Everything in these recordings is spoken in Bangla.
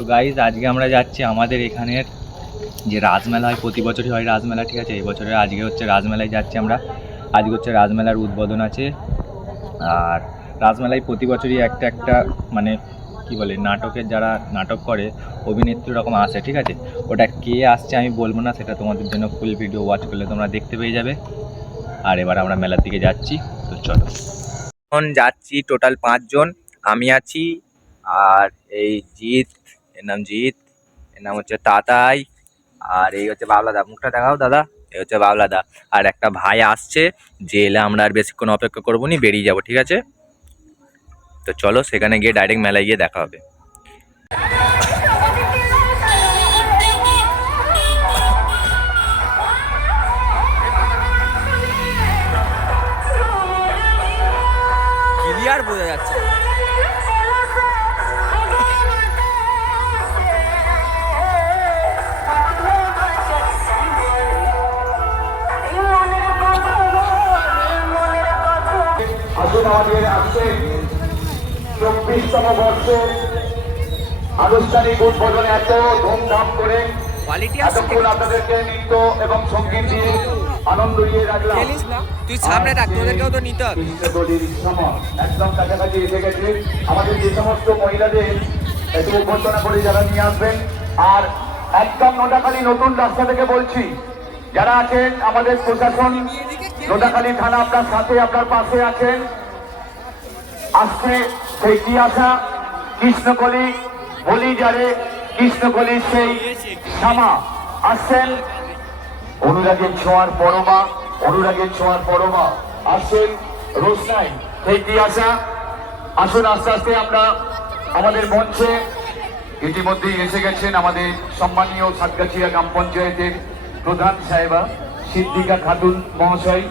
তো গাইজ আজকে আমরা যাচ্ছি আমাদের এখানের যে রাজমেলা হয়, প্রতি বছরই হয় রাজমেলা, ঠিক আছে। এই বছরে আজকে হচ্ছে রাজমেলায় যাচ্ছি আমরা। আজকে হচ্ছে রাজমেলার উদ্বোধন আছে। আর রাজমেলায় প্রতি বছরই একটা মানে কি বলে, নাটকের যারা নাটক করে অভিনেত্রী রকম আসে, ঠিক আছে। ওটা কে আসছে আমি বলবো না, সেটা তোমাদের জন্য ফুল ভিডিও ওয়াচ করলে তোমরা দেখতে পেয়ে যাবে। আর এবার আমরা মেলার দিকে যাচ্ছি, তো চলো। এখন যাচ্ছি টোটাল 5 জন। আমি আছি, আর এই জিৎ, এর নাম জিৎ, এর নাম হচ্ছে তাতাই, আর এই হচ্ছে বাবলাদা। মুখটা দেখাও দাদা, এই হচ্ছে বাবলাদা। আর একটা ভাই আসছে, যে এলে আমরা আর বেশিক্ষণ অপেক্ষা করবো নি, বেরিয়ে যাবো, ঠিক আছে। তো চলো, সেখানে গিয়ে ডাইরেক্ট মেলায় গিয়ে দেখা হবে। ক্লিয়ার বোঝা যাচ্ছে। আসুন, আমাদের আজকে 24তম বর্ষের আনুষ্ঠানিক উদ্বোধনে এত ধুমধাম করে এতক্ষণ আপনাদেরকে নৃত্য এবং সঙ্গীত দিয়ে আনন্দ দিয়ে রাখলাম। তুই সামনে রাখ, তোদেরকেও তো নিতে হবে। একদম কাছাকাছি এসে গেছে। আমাদের যে সমস্ত মহিলাদের একটু অভ্যর্থনা করে যারা নিয়ে আসবেন। আর একদম নোটাখালী নতুন রাস্তা থেকে বলছি, যারা আছেন আমাদের প্রশাসন, নোটাখালী থানা আপনার সাথে, আপনার পাশে আছেন। আজকে সেই কি আসা কৃষ্ণকলি বলি যারে, কৃষ্ণকলির সেই শ্যামা আসছেন। অনুরাগের ছোঁয়ার পরমা, অনুরাগের ছোঁয়ার পরমা আসছেন রোশনাই সেই কি আসা। আসুন, আস্তে আস্তে আমরা আমাদের মঞ্চে ইতিমধ্যেই এসে গেছেন আমাদের সম্মানীয় সাতগাছিয়া গ্রাম পঞ্চায়েতের প্রধান সাহেবা সিদ্দিকা খাতুন মহাশয়,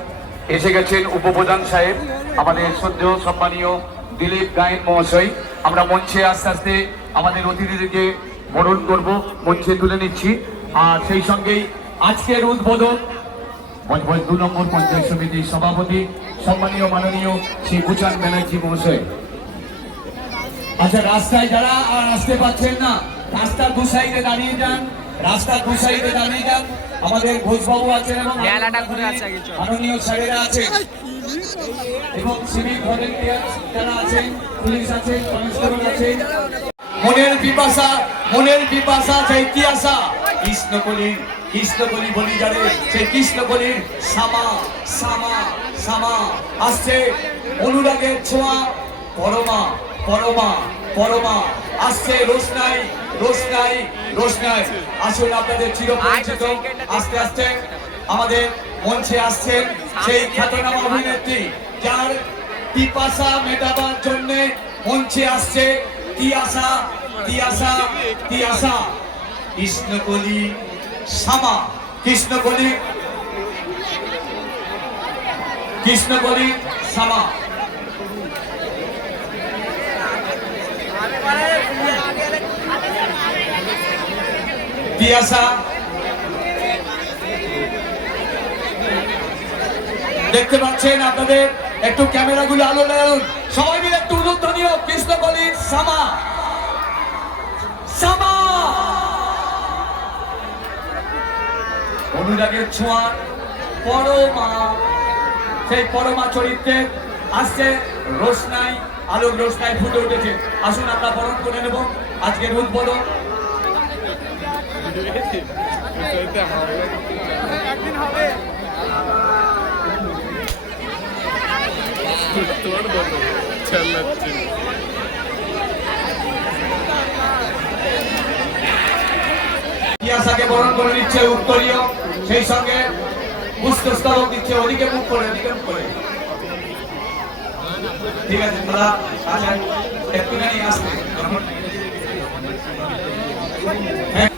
এসে গেছেন উপপ্রধান সাহেব আমাদের সদ্য সম্মানীয় দিলীপ গায়েন মহাশয়। আমরা মঞ্চে আস্তে আস্তে আমাদের অতিথিদেরকে বরণ করব, মঞ্চে তুলে নিচ্ছি। আর সেই সঙ্গেই আজকের উদ্বোধন 2 নম্বর পঞ্চায়েত সমিতির সভাপতি সম্মানীয় মাননীয় শ্রী ভূষণ ব্যানার্জি মহাশয়। আচ্ছা, রাস্তায় যারা আর আসতে পারছেন না, রাস্তার দু সাইডে দাঁড়িয়ে যান, রাস্তার দু সাইডে দাঁড়িয়ে যান। আমাদের ঘোষবাবু আছেন এবং মাননীয় স্যারেরা আছেন এবং সিভিক ভলেন্টিয়ার যারা আছেন, পুলিশ আছেন, কনস্টেবল আছেন। মনের বিপাশা, মনের বিপাশা সেই কি আশা কৃষ্ণকলির, কৃষ্ণকলি বলি যারে সেই কৃষ্ণকলির শ্যামা শ্যামা শ্যামা আসছে। অনুরাগের ছোঁয়া পরমা পরমা পরমা আসছে। রোশনাই রোশনাই রোশনাই। আসুন, আপনাদের চিরপরিচিত আস্তে আস্তে আমাদের মঞ্চে আসছেন সেই খ্যাতনামা অভিনেত্রী, যার পিপাসা মেটাবার জন্য মঞ্চে আসছে তিয়াসা তিয়াসা তিয়াসা কৃষ্ণকলি শ্যামা। কৃষ্ণকলি কৃষ্ণকলি শ্যামা। তিয়াসা দেখতে পাচ্ছেন আপনাদের, একটু ক্যামেরাগুলো আলো লাগান, সবাই মিলে একটু উলুধ্বনি হোক। কৃষ্ণকলির শ্যামা শ্যামা। অনুরাগের ছোঁয়া পরমা, সেই পরমা চরিত্রের আসছে রোশনাই, আলোক রোশনাই ফুটে উঠেছে। আসুন, আমরা বরণ করে নেব আজকের উদ্বোধন। একদিন হবে তিয়াসাকে বরণ করে নিচ্ছে উত্তরীয়, সেই সঙ্গে পুষ্পস্তবক দিচ্ছে। ওদিকে মুখ করে, ওদিকে মুখ করে। ঠিক আছে, তারা একটুখানি আসবে।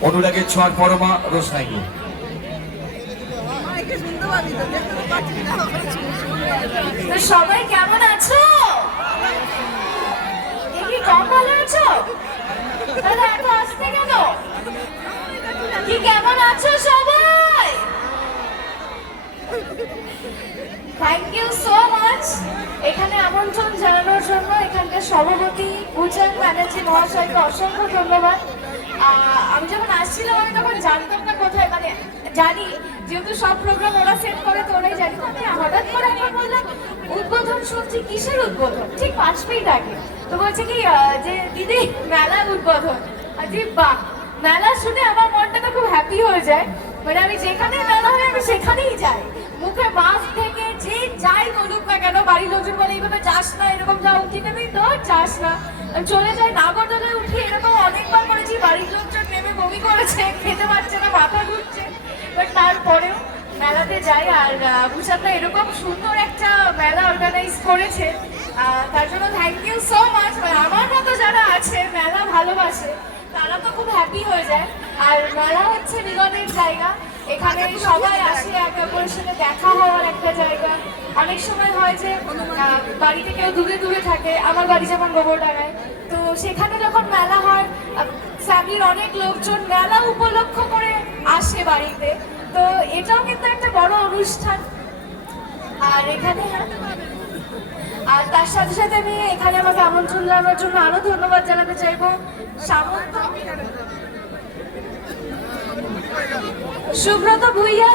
অনুরাগের ছোঁয়ার পরমা রোশনাই। সবাই কেমন আছো? দেখি কম ভালো আছো? দাদা এত আসতে কেন? কি কেমন আছো সবাই? থ্যাংক ইউ সো মাচ এখানে আমন্ত্রণ জানানোর জন্য। এখানকার সভাপতি ভূষণ ব্যানার্জি মহাশয়কে অসংখ্য ধন্যবাদ। আমি যখন আসছিলাম আমি তখন জানতাম না কোথায়, মানে জানি যেহেতু সব প্রোগ্রাম ওরা সেট করে তো ওরাই জানি। তো আমি হঠাৎ করে একবার বললাম উদ্বোধন শুনছি, কিসের উদ্বোধন? ঠিক 5 মিনিট আগে তো বলছে কি যে দিদি মেলা উদ্বোধন। আরে বাহ, মেলা শুনে আমার মনটা তো খুব হ্যাপি হয়ে যায়। মানে আমি যেখানে মেলা হয় আমি সেখানেই যাই, মুখে মাস্ক থেকে যে যাই বলুক না কেন, বাড়ির লোকজন বলে এইভাবে যাস না, এরকম যা উঠি নেমে তো যাস না, আমি চলে যাই নাগরদোলায় উঠি, এরকম অনেকবার করেছি। বাড়ির লোকজন নেমে বমি করেছে, খেতে পারছে না, মাথা ঘুরছে, বাট তারপরেও মেলাতে যাই। আর বুঝাতে এরকম সুন্দর একটা মেলা অর্গানাইজ করেছে, তার জন্য থ্যাংক ইউ সো মাচ। আমার মতো যারা আছে মেলা ভালোবাসে তারা তো খুব হ্যাপি হয়ে যায়। আর মেলা হচ্ছে মিলনের জায়গা, এখানে সবাই আসে, একে অপরের সাথে দেখা হওয়ার একটা জায়গা। অনেক সময় হয় যে বাড়ি থেকেও দূরে দূরে থাকে, আমার বাড়ি যেমন গোবরডাঙ্গায়, তো সেখানে যখন মেলা হয় ফ্যামিলির অনেক লোকজন মেলা উপলক্ষ করে আসে বাড়িতে, তো এটাও কিন্তু একটা বড় অনুষ্ঠান। আর এখানে আর তার সাথে সাথে আমি এখানে আমাকে আমন্ত্রণ জানানোর জন্য আরো ধন্যবাদ জানাতে চাইবো সামন্ত, সুব্রত ভুইয়া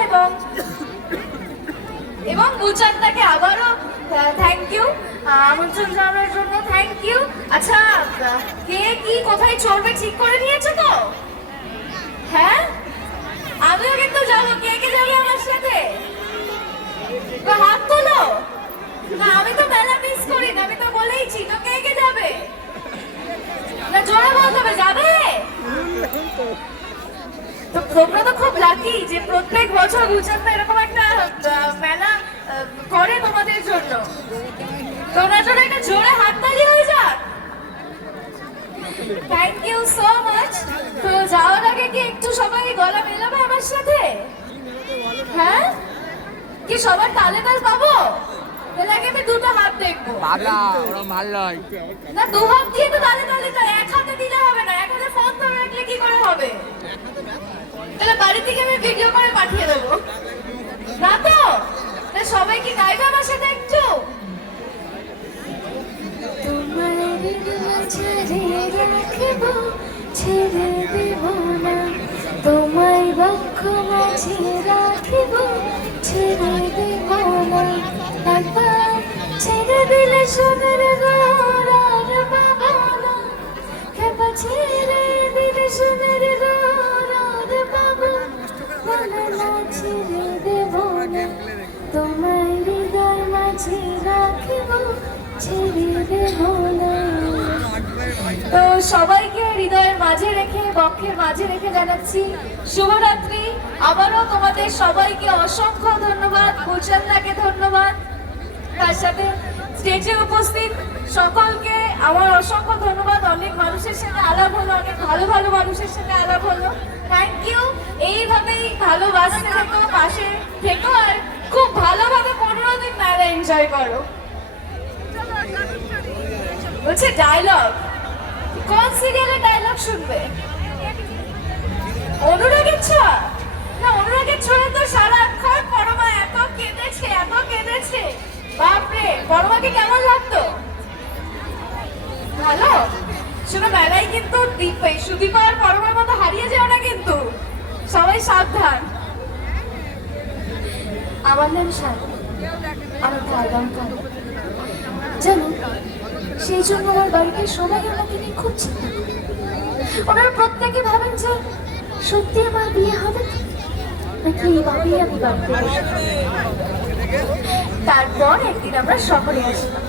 এবং মুচান্দাকে আবারও থ্যাংক ইউ আমন্ত্রণ জানানোর জন্য, থ্যাংক ইউ। আচ্ছা, কে কি কোথায় চলবে ঠিক করে নিয়েছো তো? হ্যাঁ, আমিও কিন্তু যাবো। কে কে যাবে আমার সাথে? হাত তোলো। না, আমি তো মেলা মিস করি না, আমি তো বলেইছি তো। কে কে যাবে? না, জোরে বলতে হবে, যাবে তো। তোমরা তো খুব লাকি যে প্রত্যেক বছর গুজরাটে এরকম একটা মেলা করে তোমাদের জন্য। তোমরা জন্য একটা জোরে হাততালি হয়ে যাক। Thank you so much. তো যাওয়ার আগে কি একটু সবাই গলা মেলাবে আমার সাথে? হ্যাঁ, কি সবার তালে তাল পাবো? তাহলে আগে আমি দুটো হাত দেখবো। না, 2 হাত দিয়ে তো তালে তালে, তো 1 হাতে দিলে হবে না। 1 হাতে ফোন ধরে রাখলে কি করে হবে? তাহলে বাড়ি থেকে আমি ভিডিও করে পাঠিয়ে দেবো না তো? সবাই কি গাইবে আমার সাথে একটু? ছেড়ে দেব না, তোমায় বক্ষ মাঝে রাখিব, ছেড়ে দেব না। একবার ছেড়ে দিলে সোনার গড়ার পাবো না, খেপা ছেড়ে দিলে সোনার গড়ার পাবো না, ছেড়ে দেব না, তোমায় হৃদয় মাঝে রাখিব, ছেড়ে দেব না। তো সবাইকে হৃদয়ের মাঝে রেখে, বক্ষের মাঝে রেখে জানাচ্ছি শুভরাত্রি। আবারও তোমাদের সবাইকে অসংখ্য ধন্যবাদ, মুচান্দাকে ধন্যবাদ, তার সাথে স্টেজে উপস্থিত সকলকে আমার অসংখ্য ধন্যবাদ। অনেক মানুষের সাথে আলাপ হলো, অনেক ভালো ভালো মানুষের সাথে আলাপ হলো। Thank you. এইভাবেই ভালোবাসতে থেকো, পাশে থেকো, আর খুব ভালোভাবে 15 দিন মেলা এনজয় করো। বলছে ডায়লগ, কোন সিরিয়ালের ডায়লগ শুনবে? অনুরাগের ছোঁয়া? না, অনুরাগের ছোঁয়া তো সারাক্ষণ পরমা এত কেঁদেছে। বাপরে, পরমাকে কেমন লাগতো? ভালো। শুনো, মেলায় কিন্তু সুদীপ আর পরমার মতো হারিয়ে যাও না কিন্তু, সবাই সাবধান। আমার নাম শান্তি, আমার ভাইবাম কালো জানো, সেই জন্য আমার বাড়িতে সবাই আমাকে নিয়ে খুব চিন্তা করে। ওনারা প্রত্যেকে ভাবেন যে সত্যি আমার বিয়ে হবে নাকি এইভাবেই আমি বাড়িতে বসে। তারপর একদিন আমরা শহরে আসলাম,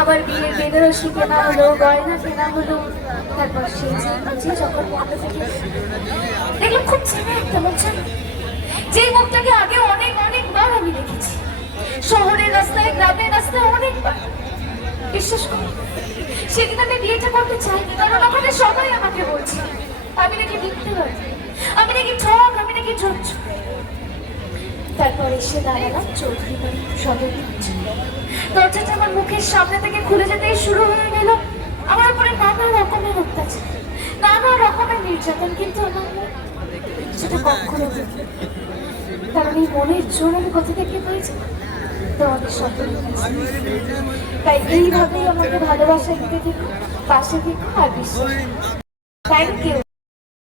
আমার বিয়ের বেনারসি কেনা হলো, গয়না কেনা হলো। তারপর সেই যে যখন মনে থেকে দেখলাম খুব চেনা একটা মুখ, যে মুখটাকে আগে অনেকবার আমি দেখেছি শহরের রাস্তায়, গ্রামের রাস্তায় অনেকবার। বিশ্বাস করো, সেদিন আমি বিয়েটা করতে চাইনি, কারণ ওখানে সবাই আমাকে বলছে আমি নাকি মিথ্যে পারি, আমি নাকি ঠক, আমি নাকি চোখ। তারপর এসে দাঁড়ালাম চৌধুরী বাড়ি সদর। দরজাটা আমার মুখের সামনে থেকে খুলে যেতেই শুরু হয়ে গেল আমার উপরে নানা রকমের অত্যাচার, নানা রকমের নির্যাতন। কিন্তু আমার সেটা কখনো, কারণ এই মনের জোর আমি কোথা থেকে পেয়েছি তোমাদের সকল। তাই এইভাবেই আমাকে ভালোবাসা দিতে থেকো, পাশে থেকো আর বিশ্বাস। Thank you.